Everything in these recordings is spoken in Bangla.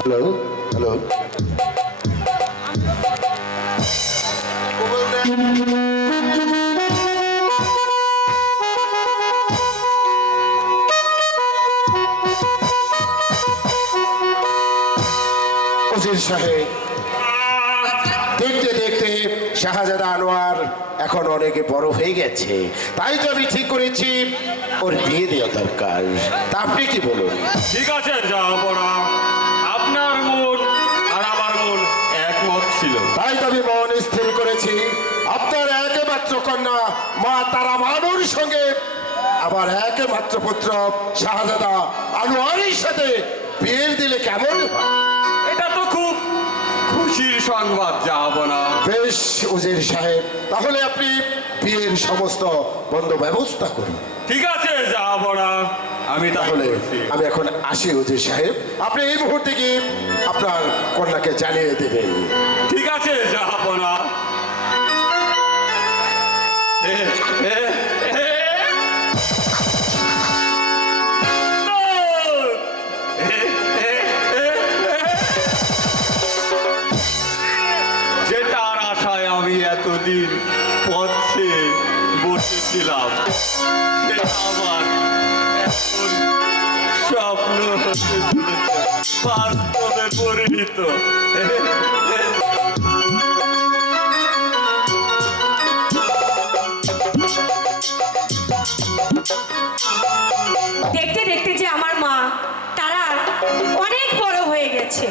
হ্যালো হ্যালো উজির সাহেব, দেখতে দেখতে শাহজাদা আনোয়ার এখন অনেকে বড় হয়ে গেছে, তাই তো আমি ঠিক করেছি ওর বিয়ে দেওয়া দরকার। তা আপনি কি বলুন? ঠিক আছে, যাবো না। আপনার মন আর আমার মন একমত ছিল, তাই তো আমি মন স্থির করেছি আপনার একমাত্র কন্যা মা তারা বানুর সঙ্গে আবার একমাত্র পুত্র শাহজাদা আনোয়ারের সাথে বিয়ে দিলে কেমন হয়? এটা তো খুব খুশির সংবাদ, যাবো না। বেশ উজির সাহেব, তাহলে আপনি বিয়ের সমস্ত বন্ধ ব্যবস্থা করুন। ঠিক আছে, যাবো না। আমি তাহলে আমি এখন আসি উজির সাহেব, আপনি এই মুহূর্তে গিয়ে আপনার কন্যাকে জানিয়ে দেবেন। ঠিক আছে, যাবো না। এ, এ, এ। No! এ, এ, এ, এ। যেটার আশায় আমি এতদিন পথে বসেছিলাম, সেটা আমার এখন স্বপ্ন হতে চলেছে, বাস্তবে পরিণত। দেখতে দেখতে যে আমার মা তারা অনেক বড় হয়ে গেছে,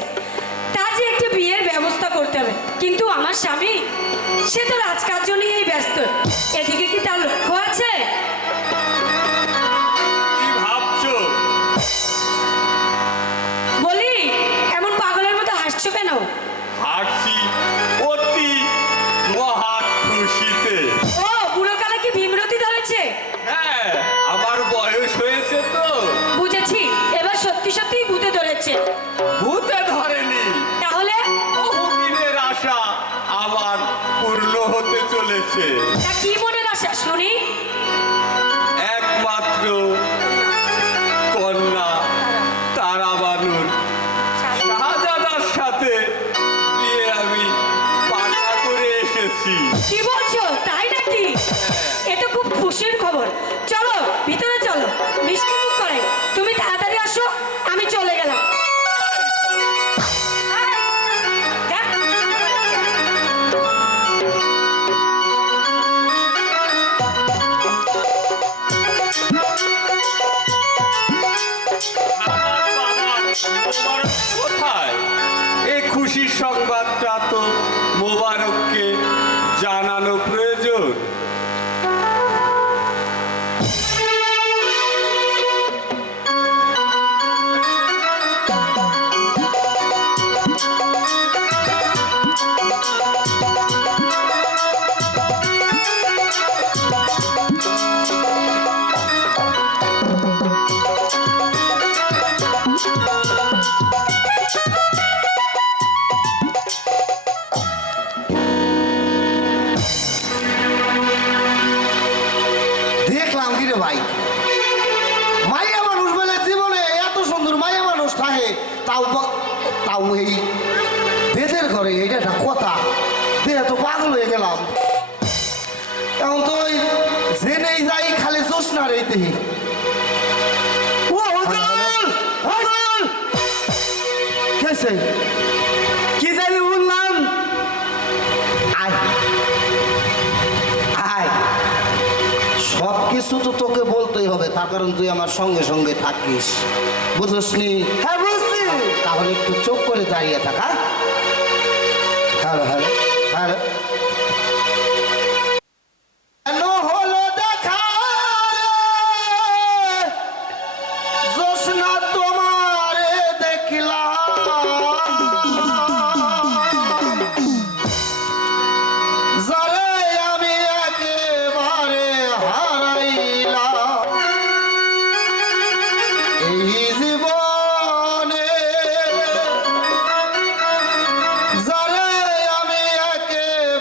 তার যে একটা বিয়ের ব্যবস্থা করতে হবে, কিন্তু আমার স্বামী সে তো রাজকার্য নিয়েই ব্যস্ত। এদিকে কি তার লক্ষ্য আছে? কি ভাবছো? বলি, এমন পাগলের মতো হাসছো কেন? হাসি অতি মহা খুশিতে। ও, বুড়ো কালে কি ভীমরতি ধরেছে? হ্যাঁ, আমার বয়স হয়েছে তো। বুঝেছি, এবার সত্যি সত্যিই ভূতে ধরেছে। ভূতে ধরেনি, তাহলে বহুদিনের আশা আবার পূর্ণ হতে চলেছে। তা কি মনের আশা শুনি? একমাত্র কন্যা তারাবানুর শাহজাদার সাথে বিয়ে আমি পাকা করে এসেছি। কি বলছো, তাই নাকি? এ তো খুব খুশির খবর। চলো ভিতরে চলো, মিষ্টি মুখ করে তুমি তাড়াতাড়ি আসো, আমি চলে গেলাম। দেখ, আমার বাবার মোবারক কোথায়? এই খুশির সংবাদটা তো মোবারককে জানানো প্রয়োজন। দেখলাম কি রে ভাই, মাইয়া মানুষ বলে জীবনে এত সুন্দর মাইয়া মানুষ থাকে, তাও এই বেদের ঘরে, এইটা একটা কথা। দেহে তো পাগল হয়ে গেলাম। এখন তো ওই জেনেই যাই খালি জোসনা রে দেহি। ও হুজুর, হুজুর, কেসে কি জানি বললাম। আয় আয়, সব কিছু তো তোকে বলতেই হবে, তার কারণ তুই আমার সঙ্গে সঙ্গে থাকিস, বুঝছনি? হ্যাঁ বুঝছি। তাহলে একটু চোখ করে দাঁড়িয়ে থাকা। হ্যালো হ্যালো হ্যালো, কেন হলো দেখা রে, জোসনা তোমারে দেখলাম, যারে আমি একেবারে হারাইলাম এই জীবনে, যারে আমি একেবারে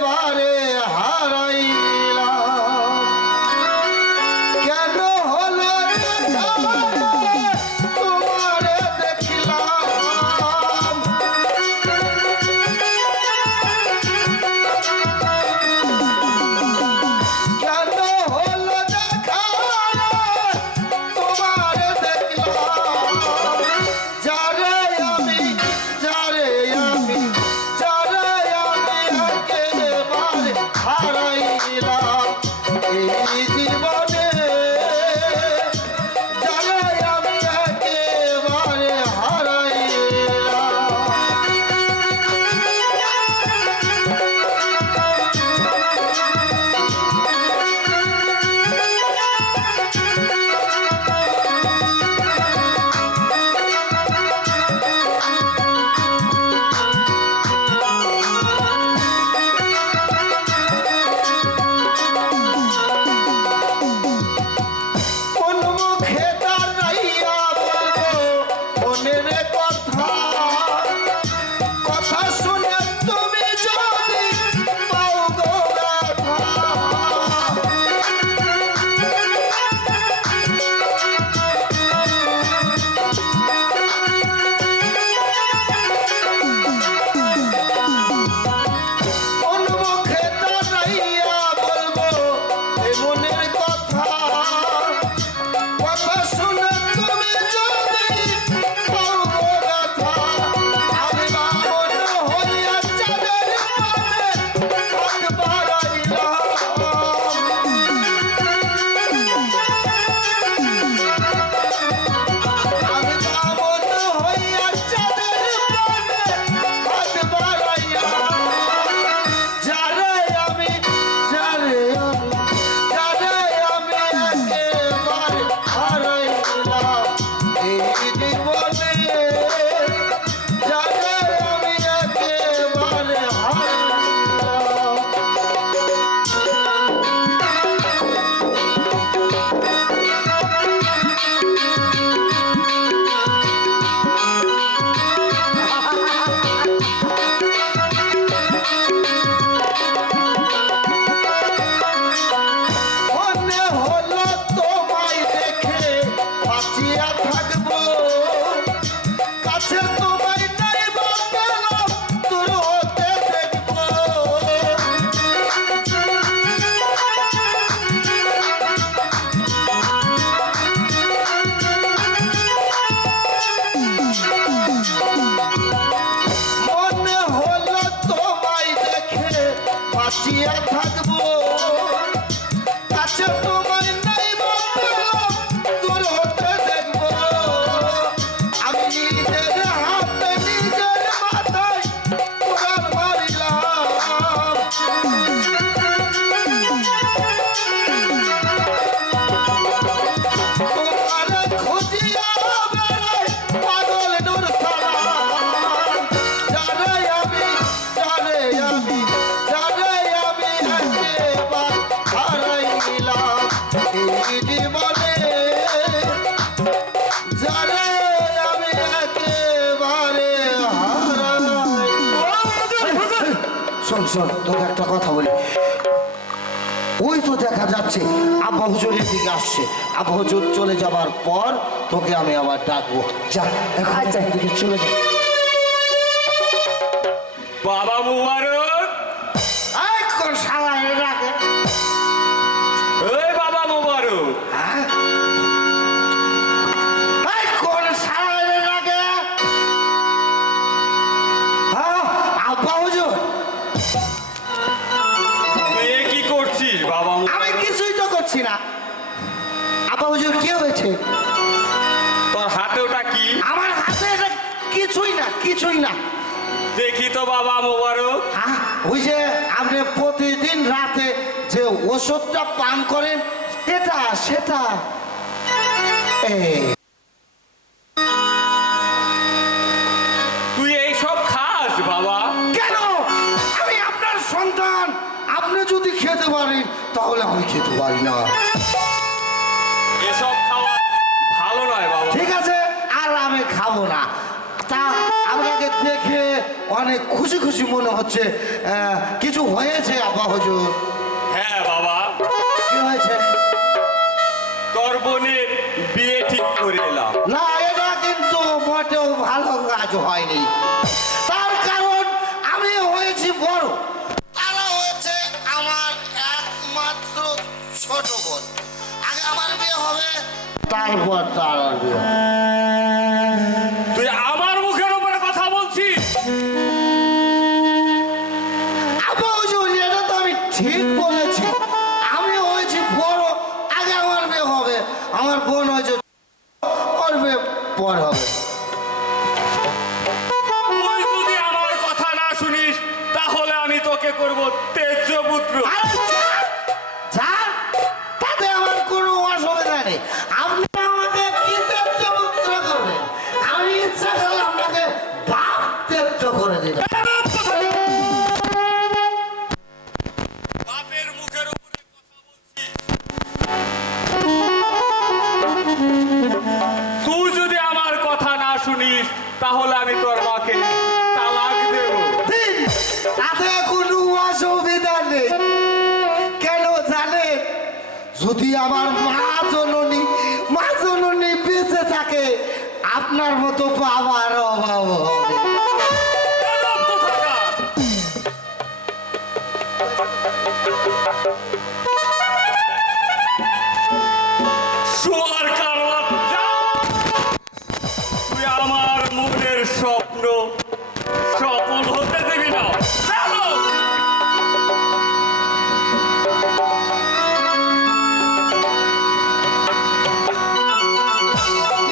শোন তোকে একটা কথা বলি, ওই তো দেখা যাচ্ছে আব্বা হুজুরের দিকে আসছে। আব্বা হুজুর চলে যাবার পর তোকে আমি আবার ডাকবো। যা এখন আচ্ছা। দিকে চলে যা। বাবা মুবারক, এই কোন শালা এর ডাকে? এই বাবা মুবারক, হ্যাঁ? এই কোন শালা এর ডাকে? হ্যাঁ, আব্বা হুজুর। তুই এ কি করছিস বাবা? আমি কিছুই তো করছি না। আব্বা হুজুর কি হয়েছে? তোর হাতে ওটা কি? আমার হাতে এটা কিছুই না, কিছুই না। দেখি তো বাবা মুবারক। হ্যাঁ, ওই যে আপনি প্রতিদিন রাতে যে ওষুধটা পান করেন সেটা সেটা এই তুই এইসব খাস বাবা? কেন? আমি আপনার সন্তান, আপনি যদি খেতে পারেন তাহলে আমি খেতে পারি না। এসব খাওয়া ভালো নয় বাবা। ঠিক আছে, আর আমি খাবো না। তা আপনাকে দেখে অনেক খুশি খুশি মনে হচ্ছে। কিছু হয়েছে আব্বা হুজুর? হ্যাঁ বাবা, কি হয়েছে? তোর বোনের বিয়ে ঠিক করে এলাম। না, এটা কিন্তু মোটেও ভালো কাজ হয়নি। তার কারণ আমি হয়েছি বড়, তারা হয়েছে আমার একমাত্র ছোট বোন। আগে আমার বিয়ে হবে, তারপর তার বিয়ে হবে। তুই আমার মুখের উপরে কথা বলছিস? আব্বা হুজুর, এটা তো আমি ঠিক বলেছি। আমি হয়েছি বড়, আগে আমার বিয়ে হবে। আমার বোন হয়েছে ওর বিয়ে পর হবে। তুই যদি আমার কথা না শুনিস তাহলে আমি তোকে করব তেজ্য পুত্র। আরে যা, যা, তাতে আমার কোনো অসুবিধা নেই। আপনি আমাকে কি ত্যায্য পুত্র করবেন? আমি ইচ্ছা করলে আপনাকে বাপ ত্যায্য করে দিতাম। বাপের মুখের উপরে কথা বলছিস? তুই যদি আমার কথা না শুনিস তাহলে আমি তোর মাকে তালাক দেব। দিন, তাতে কোনো অসুবিধা নেই। কেন জানেন? যদি আমার মা জননী বেঁচে থাকে, আপনার মতো বাবার অভাব হবে। এরকম কোথাকার? শুয়ার কারণ যা! তুই আমার মনের স্বপ্ন সফল হতে দিবি না। চলো!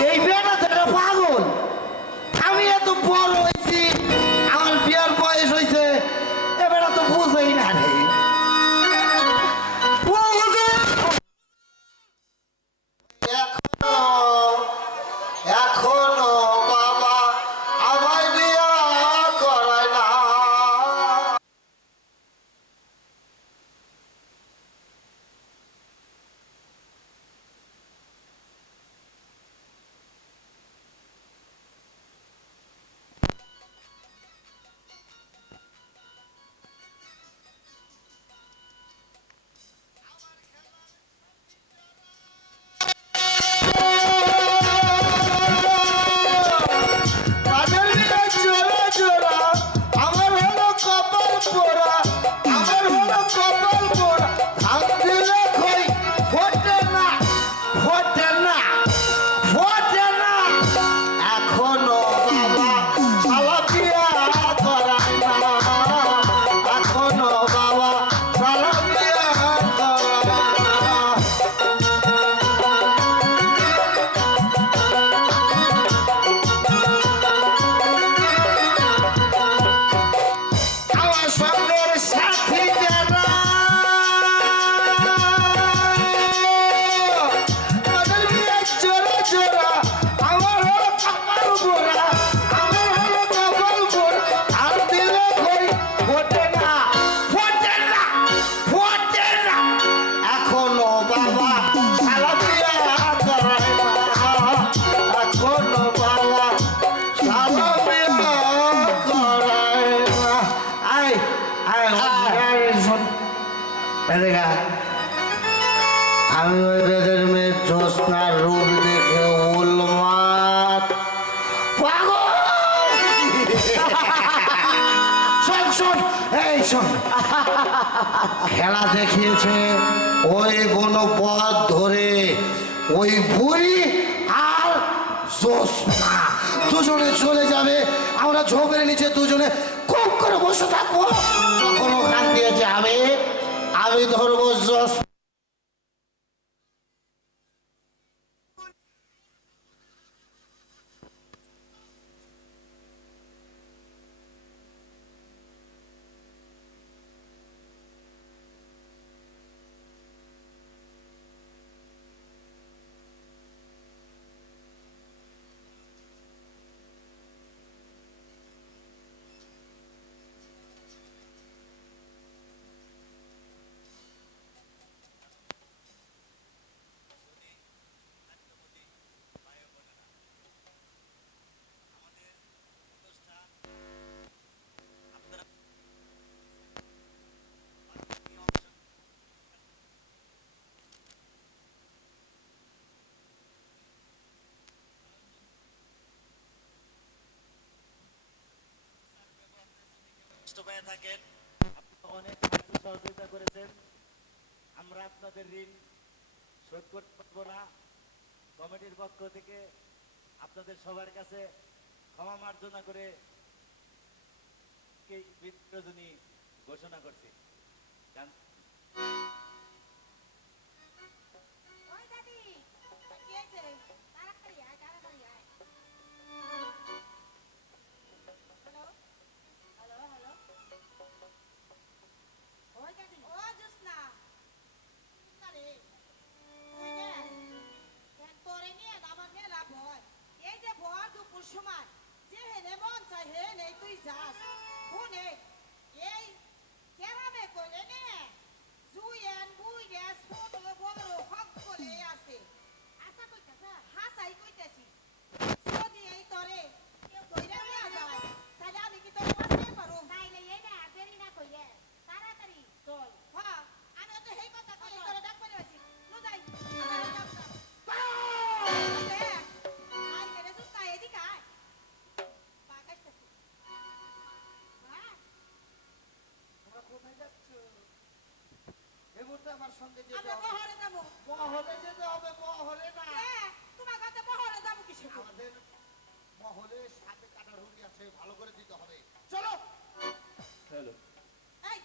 এই বেটা তো একটা পাগল। আমি এত বড় হয়েছি, আমি ওই বেদের মেয়ে জ্যোৎস্নার রূপ দেখে উন্মাদ পাগল। শোন শোন, এই শোন, খেলা দেখিয়েছে ওই গণপথ ধরে ওই বুড়ি আর জ্যোৎস্না দুজনে চলে যাবে। আমরা ঝোপের নিচে দুজনে খুব করে বসে থাকবো। যখন ওখান দিয়ে যাবে আমি ধরবো জ্যোৎস্না। কষ্ট পেয়ে থাকেন, আপনারা অনেক সাহায্য সহযোগিতা করেছেন। আমরা আপনাদের ঋণ শোধ করতে পারবো না। কমিটির পক্ষ থেকে আপনাদের সবার কাছে ক্ষমা মার্জনা করে এই বিদ্রোহী ঘোষণা করছি। জান- ওই দাদি কি হয়েছে? তাড়াতাড়ি আয়, তাড়াতাড়ি আয়। হ্যালো হ্যালো হ্যালো, ওই দাদি, ও জ্যোৎস্না, জ্যোৎস্না রে, তুই নে, তোরে নিয়ে আমার নিয়ে লাভ হয়। এই যে ভর দুপুর সময় যে হেনে মন চাই হেনে তুই যাস শুনে এই গ্রামে কইলে নে জুয়েন বুই গ্যাস ছোট বড় সকলে আছে। আশা কইতাছ? হাসাই কইতাছি। যদি এই তরে কেউ ধইরা নিয়ে যায় তাহলে আমি কি তোরে বাঁচাতে পারো? তাইলে এই না দেরি না কইলে তাড়াতাড়ি চল। হ্যাঁ, আমি তো সেই কথা কই তোরে ডাক করে আছি। নো যাই আই মেরে সুস্তা এদিকে আয়। বাগাইতাছি। হ্যাঁ, তোমরা কোথায় যাচ্ছ? এই মুহূর্তে আমার সঙ্গে যেতে আমরা হবে। বহরে যাবো। মহলে যেতে হবে, মহলে না। হ্যাঁ, তোমার কাছে বহরে যাবো কিসে? আমাদের মহলে সাথে কাটা রুগী আছে, ভালো করে দিতে হবে। চলো। হ্যালো, এই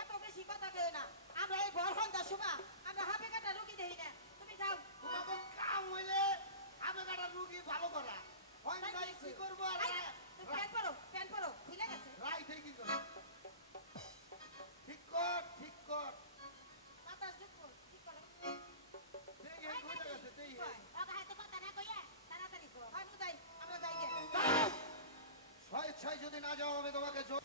এত বেশি কথা কইও না। আমরা এই ভর সন্ধ্যার সময় আমরা হাফে কাটা রুগী দেখি না। তুমি যাও। তোমাকে কাম হইলে আমি কাটা রুগী ভালো করা হয় না। কি করবো আর এই, তুমি প্যান্ট পরো, খুলে গেছে। রাই থেকে করো। ঠিক কর, ঠিক কর। বাতাস ঢুক কর, ঠিক করো। দেই হে কইতে গেছে, দেই হে। ওকে হাতে কথা না কইয়া তাড়াতাড়ি কর। হয় মু যাই, আমরা যাই গে। স্বেচ্ছায় যদি না যাও আমি তোমাকে জোর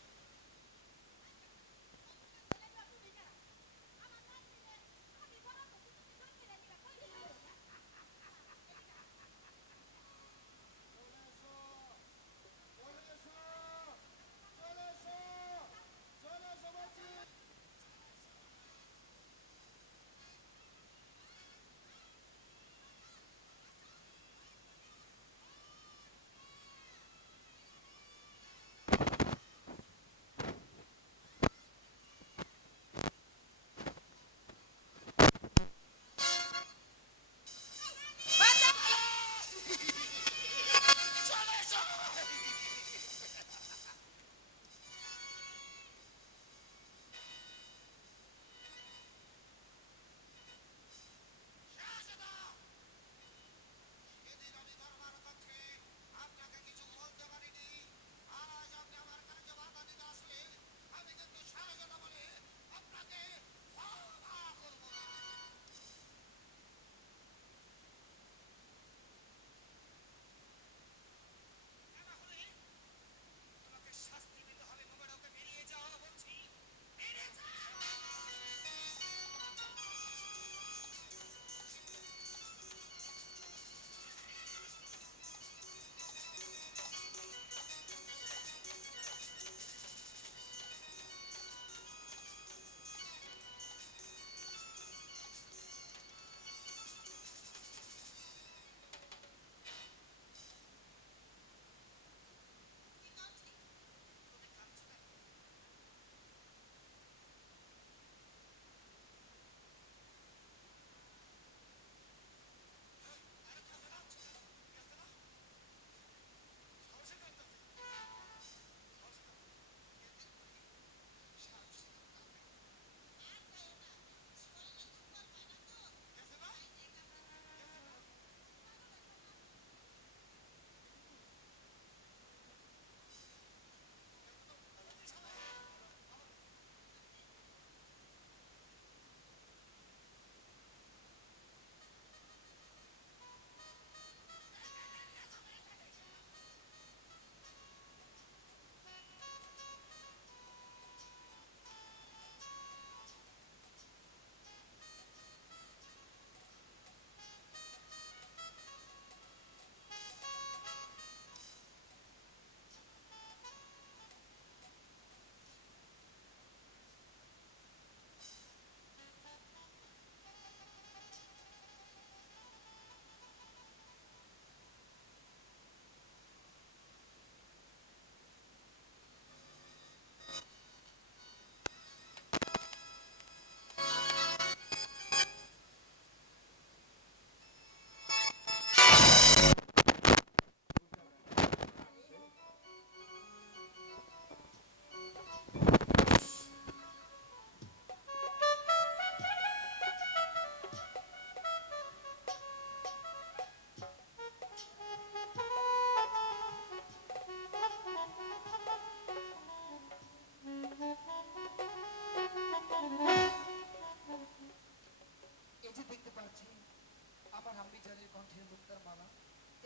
রাজরানীর কণ্ঠের মুক্তার মালা,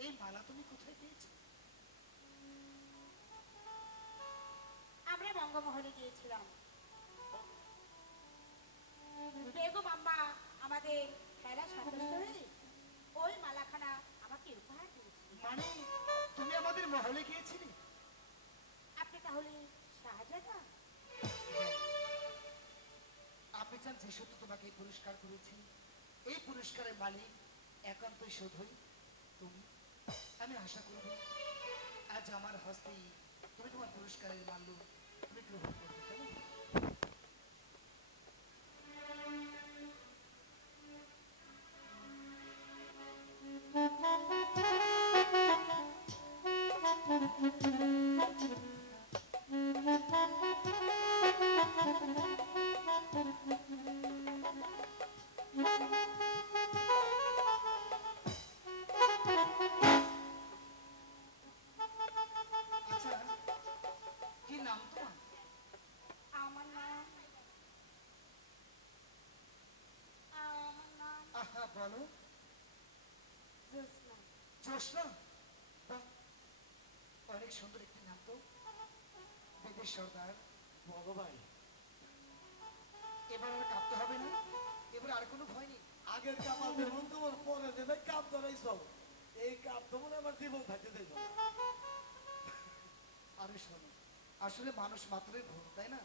এই মালা তুমি কোথায় পেয়েছো? আমরা বঙ্গমহলে গিয়েছিলাম, বেগম আম্মা আমাদের খেলা সন্তুষ্ট হয়ে ওই মালাখানা আমাকে উপহার দিয়েছে। মানে তুমি আমাদের মহলে গিয়েছিলে? আপনি তাহলে শাহজাদা? আপনি চান যে সত্য তোমাকে এই পুরস্কার করেছি, এই পুরস্কারের মালিক একান্তই শুধুই তুমি। আমি আশা করব আজ আমার হস্তেই তুমি তোমার পুরস্কারের মাল্য তুমি গ্রহণ করবে, কেমন? আচ্ছা, কি নাম তোমার? আমার নাম আহা, বলো। জোৎস্না। জোসনা? বাহ, অনেক সুন্দর একটি নাম তো। বেদের সর্দার, ভগবান, এবার আর কাঁপতে হবে না, এবার আর কোনো ভয় নেই। আগের কাপ দেবন তোমার পরে দেবে কাপ ধরাই চল। এই কাপ তো মনে হয় আমার জীবন থাকতে দেব। আরে শোনো, আসলে মানুষ মাত্রই ভুল, তাই না?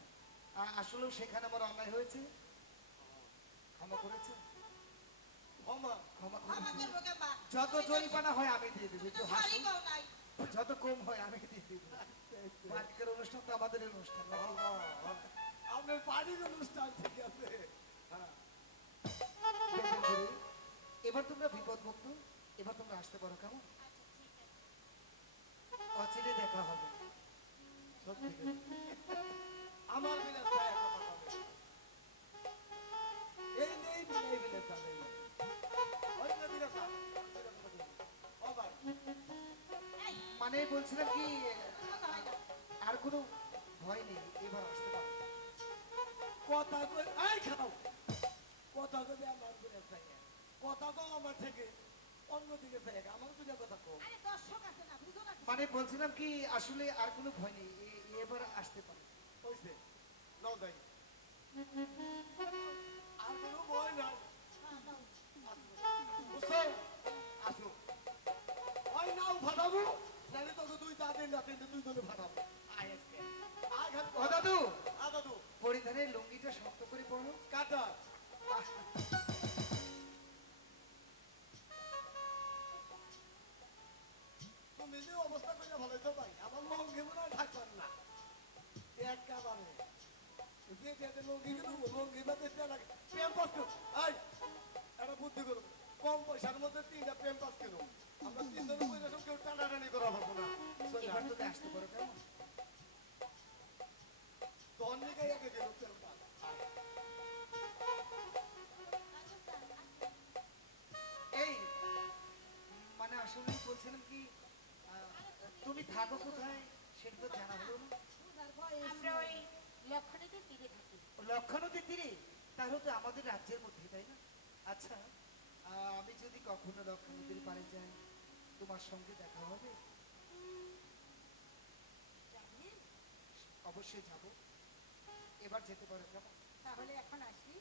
আসলেও সেখানে আমার অন্যায় হয়েছে, ক্ষমা করেছে? ক্ষমা ক্ষমা আমাকে করেছে। রোগে মা। যত জরিমানা হয় আমি দিয়ে দেবো, একটু সরি হাসি। কও নাই। যত কম হয় আমি দিয়ে দেবো। মার্কের অনুষ্ঠান তো আমাদের অনুষ্ঠান নাকি? আপনার বাড়ির অনুষ্ঠান ঠিক আছে। হ্যাঁ, বেদের গুরু, এবার তোমরা বিপদ মুক্ত, এবার তোমরা আসতে পারো, কেমন? আচ্ছা ঠিক আছে। অচিরে দেখা হবে। সত্যি করে। আমার বিনা ছায়া কথা বলে। এই নেই বিনা বিনা চলে। ওই না বিনা চা। ও ভাই, এই মানে বলছিলাম কি, কথা হয় না। আর কোনো ভয় নেই, এবার আসতে পারো। কথা কই এই খাও। কথা কই আমার বিনা ছায়া। কথা কও আমার থেকে অন্যদিকে ছায়া। আমার দুটো কথা কও। আরে দর্শক আছে না, বুঝো না? মানে বলছিলাম কি, আসলে আর কোনো ভয় নেই, এবার আসতে পারো। হইছে। নাও যাই। আর কোনো ভয় নাই। হ্যাঁ, দাও। বুঝছো? আসো। ওই নাও ফাটাবো। নাহলে তোকে দুই তাদের না তিনটে দুই দলে ফাটাবো। আয় আজকে। আয় খালি ও দাদু, দাদু পরিধানের লুঙ্গিটা শক্ত করে পড়ো। কাটা। তুমি যে অবস্থা করে ভালো ভাই আমার লঙ্গি মনে হয় থাকবেন না একেবারে যে যেতে লঙ্গি কিন্তু লঙ্গি বাদে লাগে প্রেম পাস করো এই একটা বুদ্ধি করো কম পয়সার মধ্যে তিনটা প্রেম পাস করো আমরা তিনজনে পয়সা সব কেউ টানাটানি করা পাবো না এবার তোকে আসতে পারো, কেমন? তখন নিকে একে গেল প্রেম পাস এই মানে আসলে বলছিলাম কি, তুমি থাকো কোথায় সেটা তো জানা হলো না। আমরা ওই লক্ষণীতে তীরে থাকি। লক্ষা নদীর তীরে? তাহলে তো আমাদের রাজ্যের মধ্যে, তাই না? আচ্ছা, আমি যদি কখনো লক্ষা নদীর পাড়ে যাই, তোমার সঙ্গে দেখা হবে? যাবি? অবশ্যই যাব, এবার যেতে পারো, কেমন? তাহলে এখন আসি।